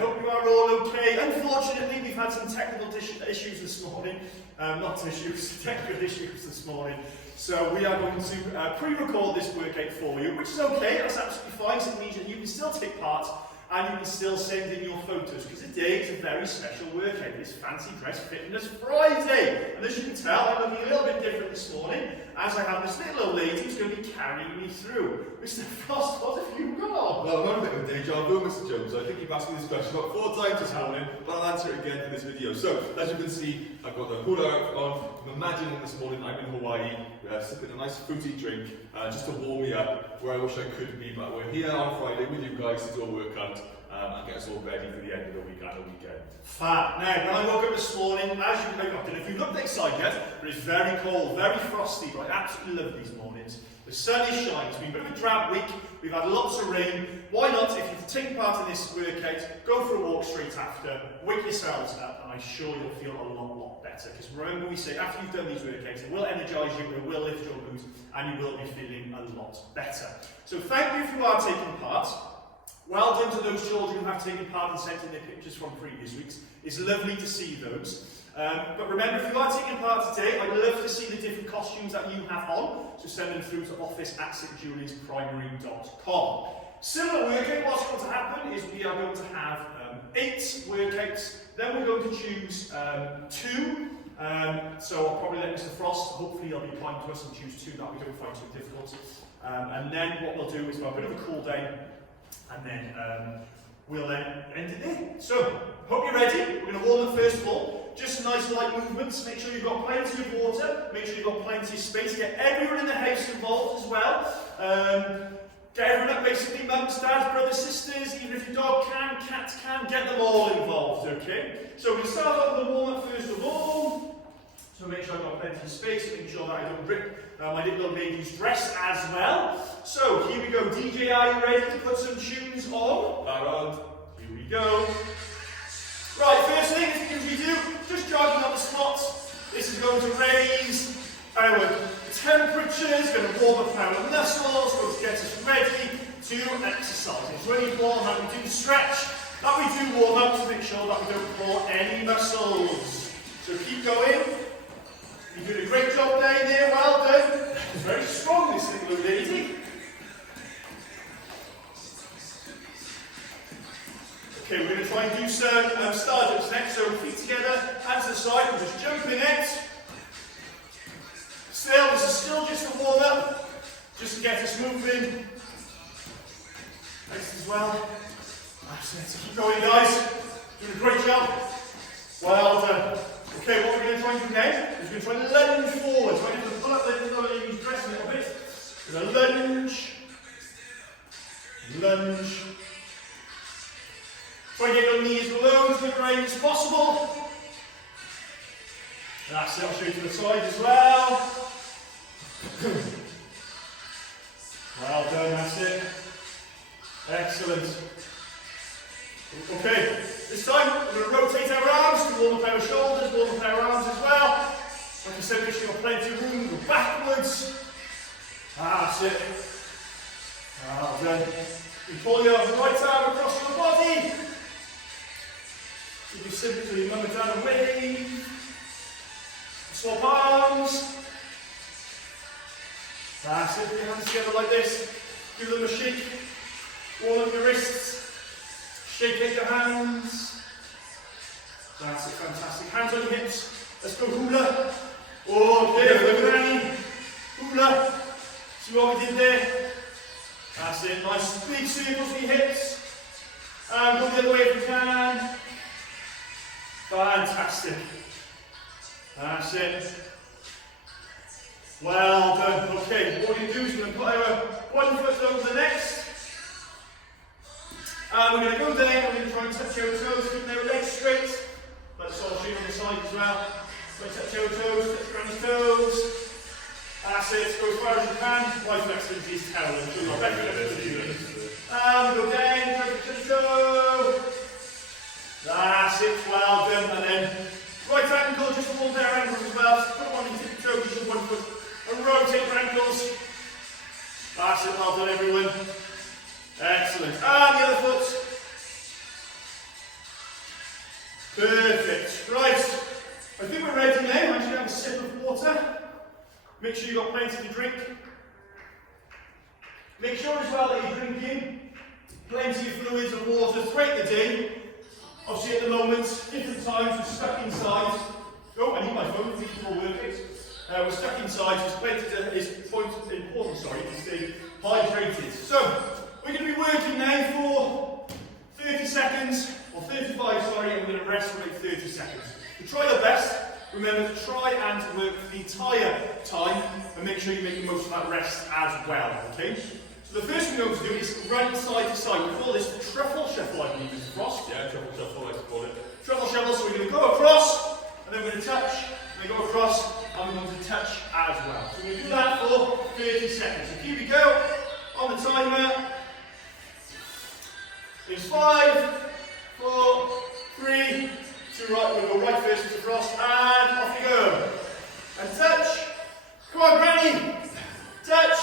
hope you are all okay. Unfortunately, we've had some technical issues this morning. Technical issues this morning. So we are going to pre-record this workout for you, which is okay, that's absolutely fine. So it means that you can still take part and you can still send in your photos, because today is a very special workout. It's Fancy Dress Fitness Friday. And as you can tell, I'm looking a little bit different this morning, as I have this little old lady who's going to be carrying me through. Mr. Frost, what have you got? Well, I'm on a bit of a deja vu, Mr. Jones. I think you've asked me this question about 4 times this morning, but I'll answer it again in this video. So, as you can see, I've got the hula outfit on. I'm imagining this morning I'm in Hawaii, sipping a nice fruity drink, just to warm me up, where I wish I could be, but we're here on Friday with you guys to do a workout and get us all ready for the end of the week and the weekend. Fab. Now, when I woke up this morning, as you know, I don't know if you've looked outside yet, but it's very cold, very frosty, but I absolutely love these mornings. The sun is shining. It's been a bit of a drab week. We've had lots of rain. Why not, if you've taken part in this workout, go for a walk straight after, wake yourselves up, and I'm sure you'll feel a lot better. Because remember, we say after you've done these workouts, it will energise you, it will lift your mood, and you will be feeling a lot better. So thank you if you are taking part. Well done to those children who have taken part and sent in their pictures from previous weeks. It's lovely to see those. But remember, if you are taking part today, I'd love to see the different costumes that you have on, so send them through to office@stjuliansprimary.com. Similar workout, what's going to happen is we are going to have 8 workouts, then we're going to choose 2. So I'll probably let Mr. Frost, hopefully he'll be kind to us and choose 2 that we don't find too difficult. And then what we'll do is we'll have a bit of a cool down, and then we'll then end it there. So, hope you're ready. We're going to warm up first of all. Just nice light movements. Make sure you've got plenty of water. Make sure you've got plenty of space. Get everyone in the house involved as well. Get everyone up, basically, mums, dads, brothers, sisters, even if your dog can, cats can, get them all involved, okay? So we're going to start off with the warm-up first of all. So make sure I've got plenty of space, making sure that I don't rip my little baby's dress as well. So here we go. DJ, are you ready to put some tunes on? Here we go. Right, first thing we do, just jogging on the spot. This is going to raise our temperatures, going to warm up our muscles, going to get us ready to exercise. It's really important that we do stretch, that we do warm up to make sure that we don't pull any muscles. So keep going. You did a great job there, well done. Very strong, this little lady. Okay, we're going to try and do some startups next. So feet together, hands to the side, we're just jumping it. Still, this is still just a warm up, just to get us moving. Nice as well. That's it. Keep going, guys. Doing a great job. Well done. Okay, what we're going to try and do now is we're going to try and lunge forward. So I'm going to pull up the lady's dress a little bit. We're going to lunge. Lunge. Try and get your knees low to the ground as possible. That's it, I'll show you to the side as well. Well done, that's it. Excellent. Okay, this time we're going to rotate our arms to warm up our shoulders, warm up our arms as well. Like I said, make sure you've got plenty of room, go backwards. That's it. Well done. You pull your right arm across your body. So you simply mum and dad away. Swap arms. That's it, put your hands together like this. Give them a shake. Warm up your wrists. Shake out your hands. That's it, fantastic. Hands on your hips. Let's go hula. Okay, granny. Hula. See what we did there? That's it, nice big circles for your hips. And go the other way if you can. Fantastic. That's it. Well done. Okay, what we're going to do is we're going to put our one foot over the next. And we're going to go down, we're going to try and touch our toes, keeping our legs straight. Let's all shoot on the side as well. So touch our toes, touch granny's toes. That's it, go as far as you can. Right next to these towel, I'm sure you're better at it. And we go down, touch the toe. That's it, well done. And then right ankle, just hold our ankles as well. So put them on your tippy toes, just one foot. And rotate your ankles. That's it, well done everyone. Excellent. And the other foot. Perfect. Right. I think we're ready now. I'm just going to have a sip of water. Make sure you've got plenty to drink. Make sure as well that you're drinking plenty of fluids and water throughout the day. Obviously at the moment, different times, we're stuck inside. Oh, I need my phone, these are all working. We're stuck inside, so it's plenty to, important, to stay hydrated. So, we're going to be working now for 30 seconds, or 35, sorry, and we're going to rest for about 30 seconds. To try your best, remember to try and work the entire time, and make sure you make the most of that rest as well, okay? So the first thing we're going to do is run side to side. We call this the truffle shuffle, I believe, Mr. Frost. Yeah, truffle shuffle, I call it. Truffle shuffle, so we're going to go across, and then we're going to touch, and then go across, and we're going to touch as well. So we're going to do that for 30 seconds. So here we go, on the timer. It's 5, 4, 3, 2, right. We'll go right first, Mr. Frost, and off you go. And touch. Come on, Granny. Touch.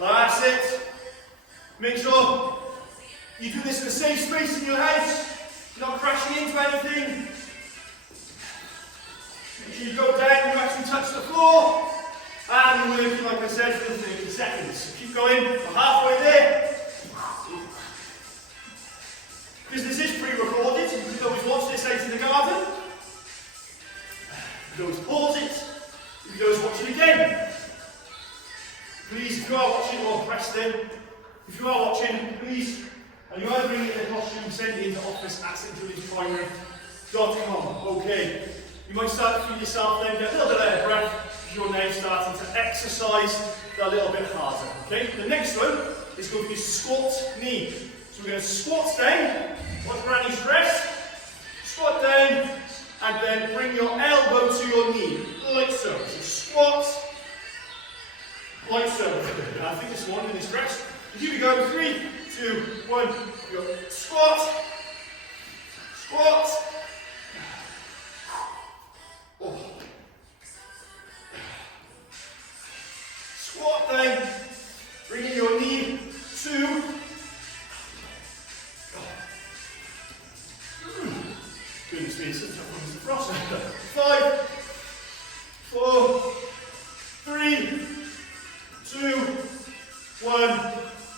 That's it. Make sure you do this in a safe space in your house. You're not crashing into anything. Make sure you go down, you actually touch the floor. And we're working, like I said, for 30 seconds. So keep going. We're halfway there. Because this is pre-recorded, you can always watch this out in the garden. You can always pause it. You can always watch it again. Please, if you are watching or Preston, if you are watching, please, and you are bringing it in a costume, send it into office@stjuliansprimary.com. Okay. You might start to feel yourself then get a little bit out of breath because you're now starting to exercise a little bit harder. Okay. The next one is going to be squat knee. So we're going to squat down. What's Granny's dress? Squat down, and then bring your elbow to your knee, like so. So squat. Like so. I think this one in this dress. Here we go. 3, 2, 1. We go. Squat. Squat. Oh. Squat down. Bringing your knee to. Goodness me, it's such a Mr. Frost. 5, 4, 3, 2, 1,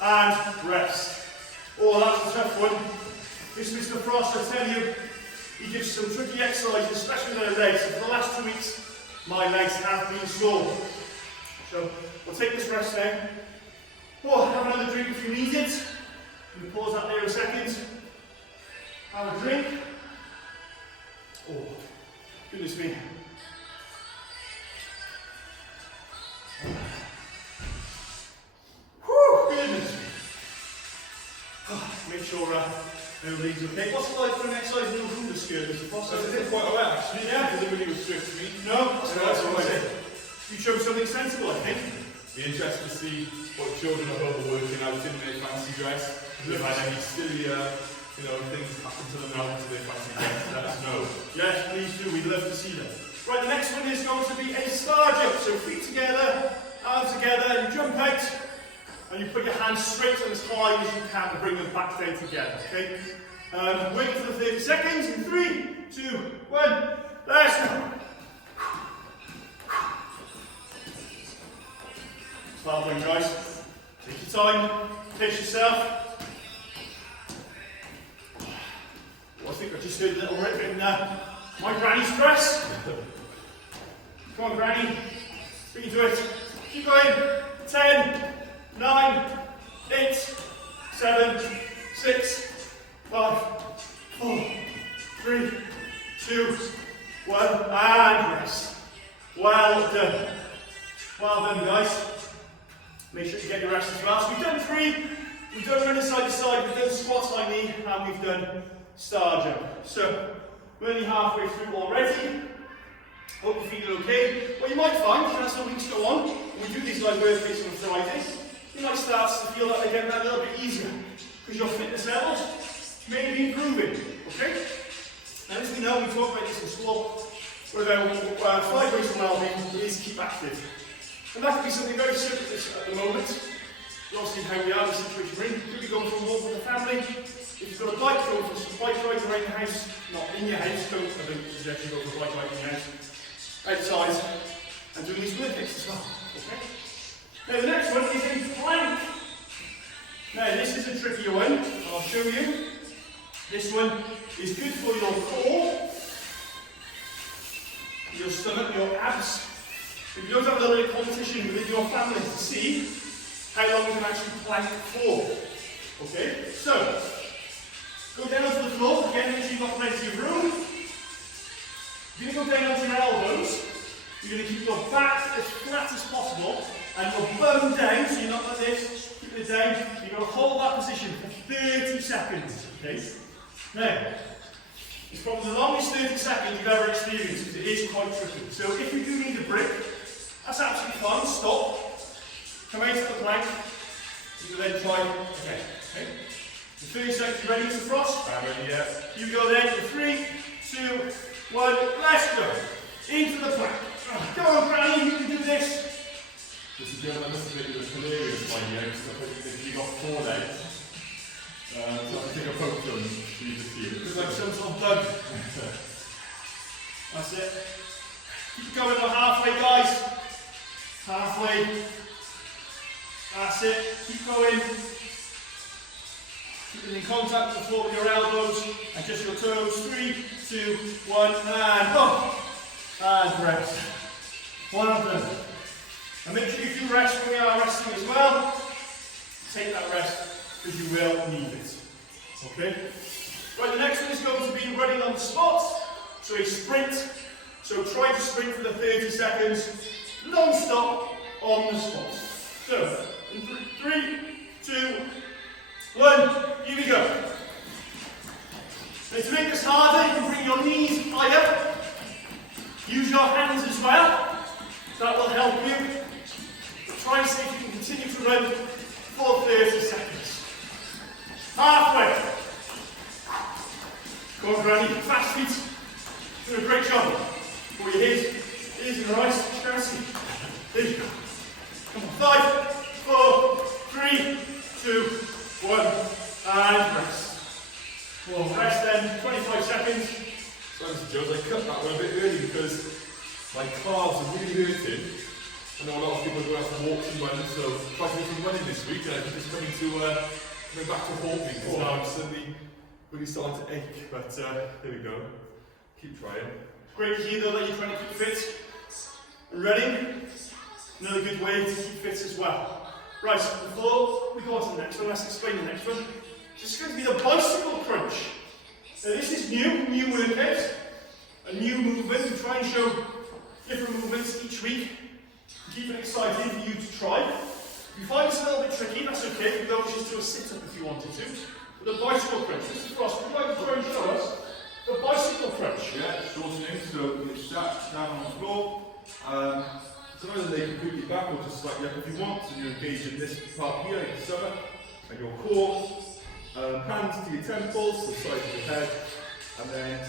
and rest. Oh, that's a tough one. This Mr. Frost, I tell you, he gives some tricky exercises, especially with their legs. And for the last 2 weeks, my legs have been sore. So, we'll take this rest now. Oh, have another drink if you need it. You can pause that there a second. Have a drink. Oh, goodness me. Whew, goodness me. Oh, make sure everything's okay. What's it like for an exercise in your Buddha skirt, Mr. Foster? I did quite alright actually. Yeah. Does anybody restrict me? No, that's alright. You showed something sensible, I think. Be interested to see what children at home are working out in their fancy dress. If they've had any silly things happen to them now to their fancy dress, let us know. Yes, please do. We'd love to see them. Right, the next one is going to be a star jump. So feet together, arms together, you jump out, and you put your hands straight and as high as you can to bring them back down together. Okay? Wait for the 30 seconds. In 3, 2, 1. Let's go. Well done, guys. Take your time. Pace yourself. I think I just heard a little rip in my granny's dress. Come on, Granny. We can do it. Keep going. 10, 9, 8, 7, 6, 5, 4, 3, 2, 1, and rest. Well done. Well done, guys. Make sure you get your rest as well. So we've done 3. We've done running side to side. We've done squats high knee, and we've done star jump. So we're only halfway through already. Hope you're feeling okay. What you might find, as the weeks go on, when we do these live workouts on Friday, you might start to feel that again a little bit easier because your fitness levels may be improving. Okay? Now, as we know, we talk about this in sport. One of our 5 ways to well-being is keep active. And that could be something very simple at the moment. You'll see how we are, the situation we're in. Could be going for a walk with the family. If you've got a bike, going for some bike rides around the house, not in your house, I don't suggest you go for a bike ride in your house, outside, and doing these work kicks as well. Okay? Now the next one is a plank. Now this is a trickier one, I'll show you. This one is good for your core, your stomach, your abs. If you don't have a little bit of competition within your family to see how long you can actually plank for. Okay, so go down onto the floor, again make sure you've got plenty of room. You're going to go down onto your elbows. You're going to keep your back as flat as possible and your bum down, so you're not like this, keep it down. You're going to hold that position for 30 seconds. Okay? Now, it's probably the longest 30 seconds you've ever experienced because it is quite tricky. So if you do need a break, that's absolutely fine. Stop. Come out of the plank. You can then try again. Okay? The 30 seconds, you ready, Mr. Frost? I'm ready, yeah. You go then for 3, 2, 1, let's go. Into the plank. Come on, Granny, you can do this. This is the other, I must admit, it was hilarious by you, because I think you got 4 legs. So I have to take a photo and for you to see it. Looks like some sort of bug. That's it. Keep going about halfway, guys. Halfway. That's it. Keep going. Keeping in contact with the floor with your elbows and just your toes. 3, 2, 1, and up. And rest. One of them. And make sure you do rest when we are resting as well. Take that rest because you will need it. Okay? Right, the next one is going to be running on the spot. So a sprint. So try to sprint for the 30 seconds, non-stop on the spot. So, in 3, 2, 1, here we go. Now to make this harder, you can bring your knees higher. Use your hands as well. That will help you. But try and see if you can continue to run for 30 seconds. Halfway. Go on, Granny. Fast feet. Do a great job. For your ears in the right. Chelsea. There you go. Come on. 5, 4, 3, 2, 1, and rest. Well, rest then. 25 seconds. So Mr. Jones, I cut that one a bit early because my calves are really hurting. I know a lot of people are going out for walks and running, so try to do some running this week, and I'm just coming back to haunt me because now I'm suddenly really starting to ache. But there we go. Keep trying. Great to hear though that you're trying to keep fit. And running, another good way to keep fit as well. Right, before we go on to the next one, let's explain the next one. This is going to be the bicycle crunch. Now this is new workout, a new movement. We try and show different movements each week. Keep it exciting for you to try. If you find this a little bit tricky, that's okay. You can go just do a sit-up if you wanted to. But the bicycle crunch, this is Frost. Would you like to try and show us the bicycle crunch? Yeah, shortening, so you sat down on the floor. So either they completely back or just slightly up if you want. So you engage in this part here, your stomach and your core. Hands to your temples, the sides of your head, and then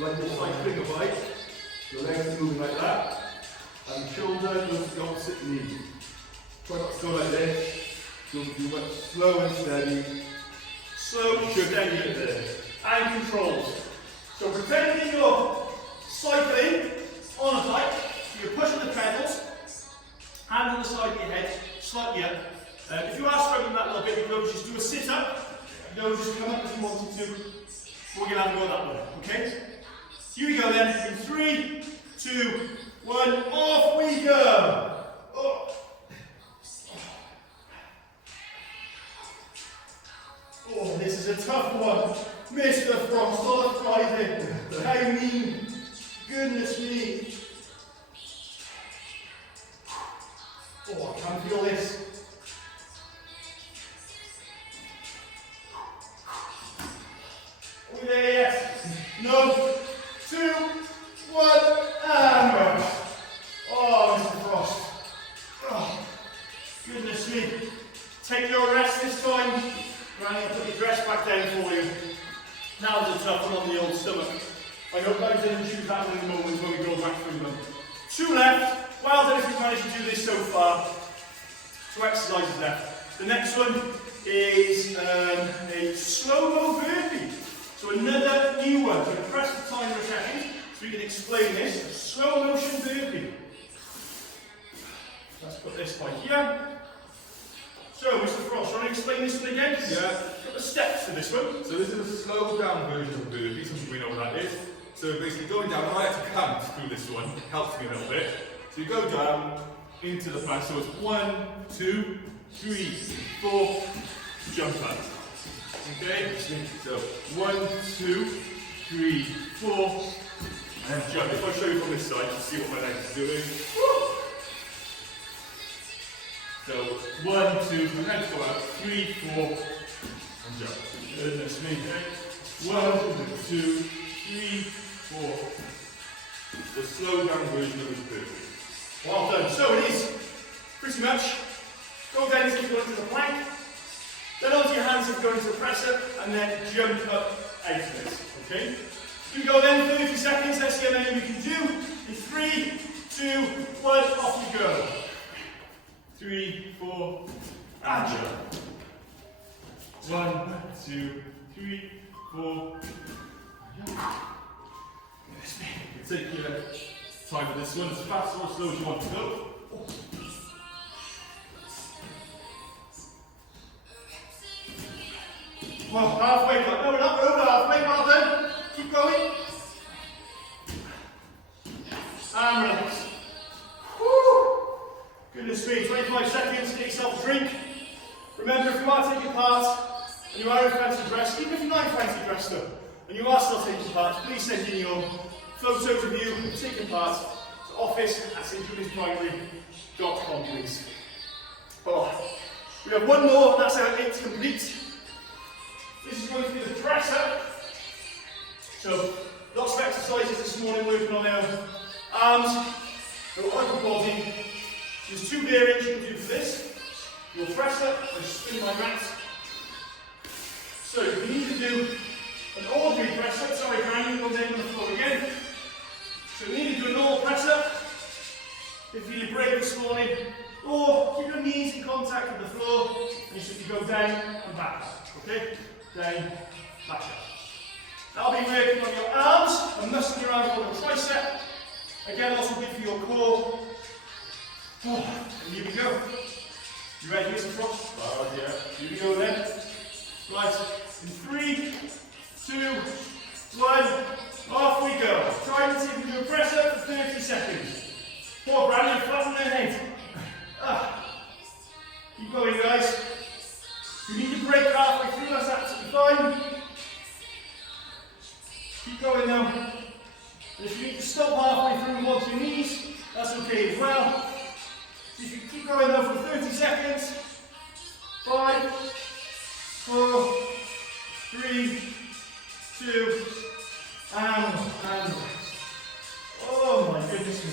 like you're cycling a bike, your legs are moving like that, and the shoulder goes to the opposite knee. Try not to go like this, go to much slow and steady. Slow and steady, and controlled. So pretending you're cycling on a bike, you're pushing the pedals, hand on the side of your head, slightly up. If you are struggling that little bit, you can just do a sit-up. You know, just come up if you wanted to. We're going to have to go that way, okay? Here we go then. In 3, 2, 1, off we go. Oh. Oh, this is a tough one. Mr. Frost on a Friday. How mean. Goodness me. Oh, I can feel this. Are we there yet? No. 2, 1, and rest. Oh, Mr. Frost. Oh, goodness me. Take your rest this time. Granny, I'll put your dress back down for you. Now there's a tough one on the old stomach. I hope I didn't choose that one in the moment when we go back through them. 2 left. Well done if you've managed to do this so far. 2 exercises left. The next one is a slow-mo burpee. explain this, a slow motion burpee. Let's put this by here. So, Mr. Frost, want to explain this one again? Yeah. Got the steps to this one. So this is a slowed down version of burpee, some people know what that is. So basically going down, and I had to count through this one, it helps me a little bit. So you go down into the plank, so it's 1, 2, 3, 4, jump up. Okay? So 1, 2, 3, 4, and jump. If I show you from this side, you see what my legs are doing. So 1, 2, my legs go out, 3, 4, and jump. Goodness me. 1, 2, 3, 4. The slow down version of this burpee. Well done. So it is pretty much go down as if you go into the plank, then onto your hands if you go into the presser, and then jump up out of it. Okay? You go then 30 seconds, let's see how many we can do. In 3, 2, 1, off you go. 3, 4, and jump. 1, 2, 3, 4. You take your time with this one, as fast or as slow as you want to go. Well, halfway done. No, we're not over halfway. Well done. Keep going. And relax. Woo! Goodness me, 25 seconds, get yourself a drink. Remember, if you are taking part, and you are in fancy dress, even if you're not in fancy dress though, and you are still taking part, please send in your photos of you taking part to office@stjudithprimary.com, please. Oh, we have one more, and that's our 8 complete. This is going to be the press up. So, lots of exercises this morning working on our arms, our upper body. There's 2 variants you can do for this. Your press up, I spin my mat. So, you need to do an ordinary press up. Sorry, Granny, go down on the floor again. So, you need to do a normal press up. If you're feeling brave this morning, or keep your knees in contact with the floor, and you should go down and back up. Okay? Down, back up. That'll be working on your arms and muscling your arms on the tricep. Again, also good for your core. Oh, and here we go. You ready, Mr. Frost? Yeah. Here we go then. Right, in 3, 2, 1, off we go. Try and see if we can do a press up for 30 seconds. Poor Brandon, flatten their head. Keep going, guys. You need to break halfway through, that's absolutely fine. Keep going now. And if you need to stop halfway through and onto your knees, that's okay as well. So if you keep going now for 30 seconds. 5, 4, 3, 2, and oh my goodness me.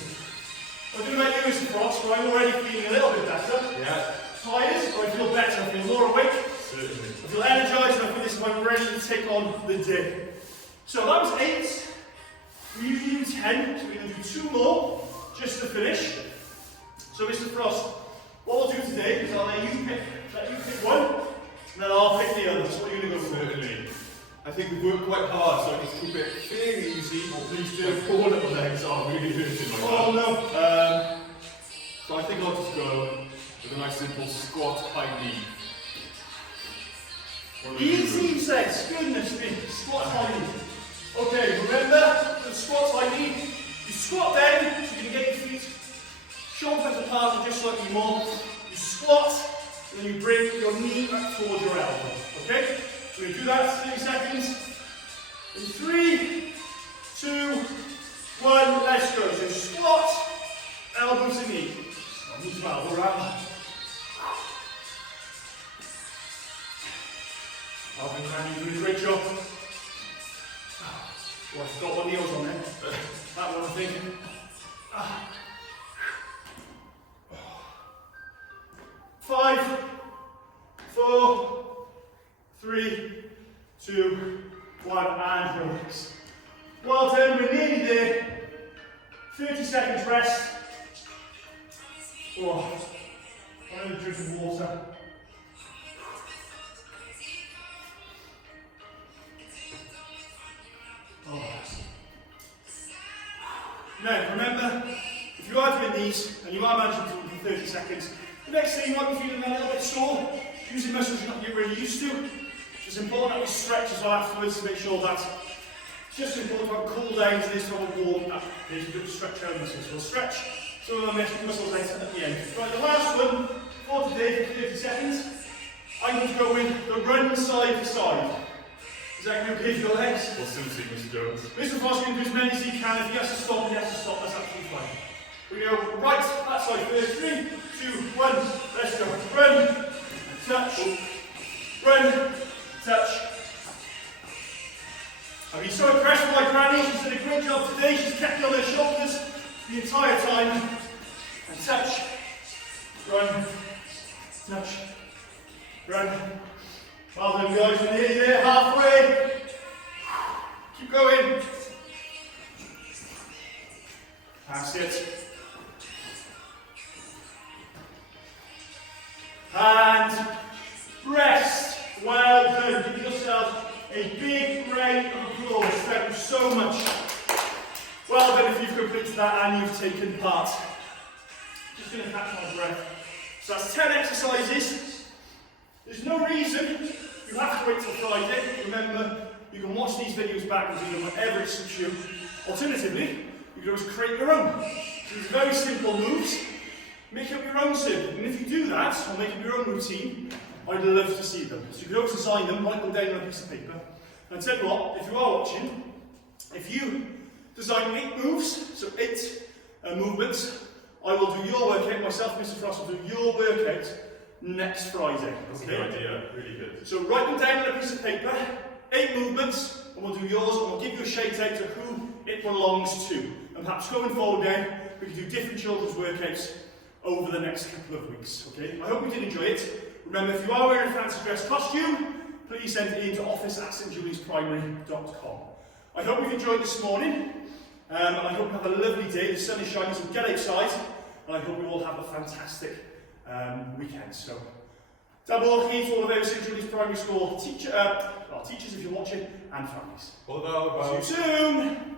I don't know about you, Mr. Frost, but I'm already feeling a little bit better. Yeah. Tired, but I feel better, I feel more awake. Certainly. I feel energised, and I feel this is when I'm ready to take on the day. So that was 8. We usually do 10, so we're going to do 2 more, just to finish. So Mr. Frost, what we'll do today is I'll let you pick one, and then I'll pick the others. What are you going to go for? Certainly. I think we've worked quite hard, so I can keep it fairly easy. Well, please do. My 4 little legs are really hurting my Oh no. So I think I'll just go with a nice simple squat high knee. Easy, he says. Goodness me. Squat high knee. Okay, remember the squat high knee. You squat down, so you can get your feet shoulders apart and just slightly more. You squat, and then you bring your knee up towards your elbow. Okay? So we do that 30 seconds. In 3, 2, 1, let's go. So squat, elbow to knee. Knee to elbow around. Alvin Cran, you're doing a great job. Oh, I've got one of yours on there. That one, I think. 5, 4, 3, 2, 1, and relax. Well done, we're nearly there. 30 seconds rest. Oh, I'm going to drink some water. Oh. Now, remember, if you are doing these and you are managing to do them for 30 seconds, the next day you might be feeling a little bit sore, using muscles you're not really used to. It's important that we stretch as well afterwards to make sure that it's just important to have a cool down to this, to have a warm up. There's a good stretch our muscles. We'll stretch some of the muscles out at the end. Right, the last one for today for 30 seconds. I'm going to go with the run side to side. Is that going to be okay for your legs? We'll soon see, Mr. Jones. Mr. Frost can do as many as he can. If he has to stop, he has to stop. That's absolutely fine. We go right, that side first. 3, 2, 1. Let's go. Run, touch, run, touch. I've been so impressed with my granny. She's done a great job today. She's kept me on her shoulders the entire time. And touch, run, touch, run. Well done, guys. We're nearly there, halfway. Keep going. That's it. And rest. Well done. Give yourself a big round of applause. Thank you so much. Well done if you've completed that and you've taken part. Just going to catch my breath. So that's 10 exercises. There's no reason you have to wait till Friday. Remember, you can watch these videos back and do them whenever it suits you. Alternatively, you can always create your own. So these are very simple moves. Make up your own circuit. And if you do that, or make up your own routine, I'd love to see them. So you can always design them, write them down on a piece of paper. And tell you what, if you are watching, if you design 8 moves, so 8 movements, I will do your workout, myself and Mr. Frost will do your workout next Friday. That's a good idea, really good. So write them down on a piece of paper, 8 movements, and we'll do yours, and we'll give you a shout out to who it belongs to. And perhaps going forward now, we can do different children's workouts over the next couple of weeks. Okay? I hope you did enjoy it. Remember, if you are wearing a fancy dress costume, please send it in to office@stjuliusprimary.com. I hope you've enjoyed this morning. And I hope you have a lovely day. The sun is shining, so get outside. And I hope you all have a fantastic weekend. So, double key to all of our St Julius Primary School teachers if you're watching, and families. All about. See you soon.